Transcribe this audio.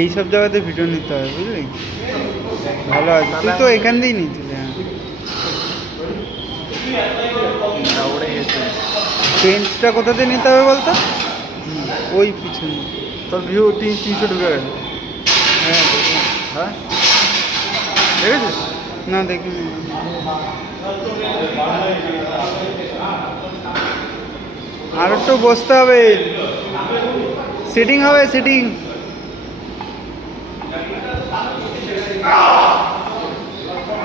এইসব জায়গাতে ভিডিও নিতে হয়, বুঝলি? ভালো আছে, তুই তো এখান দিয়েই নিচ্ছিস। হ্যাঁ, পেন্টটা কোথাতে নিতে হবে বলতো? ওই পিছনে তোর ভিউ 300 ঢুকে গেছে। হ্যাঁ হ্যাঁ দেখেছিস? না দেখিনি। আর একটু বসতে হবে, সিটিং হবে, সিটিং।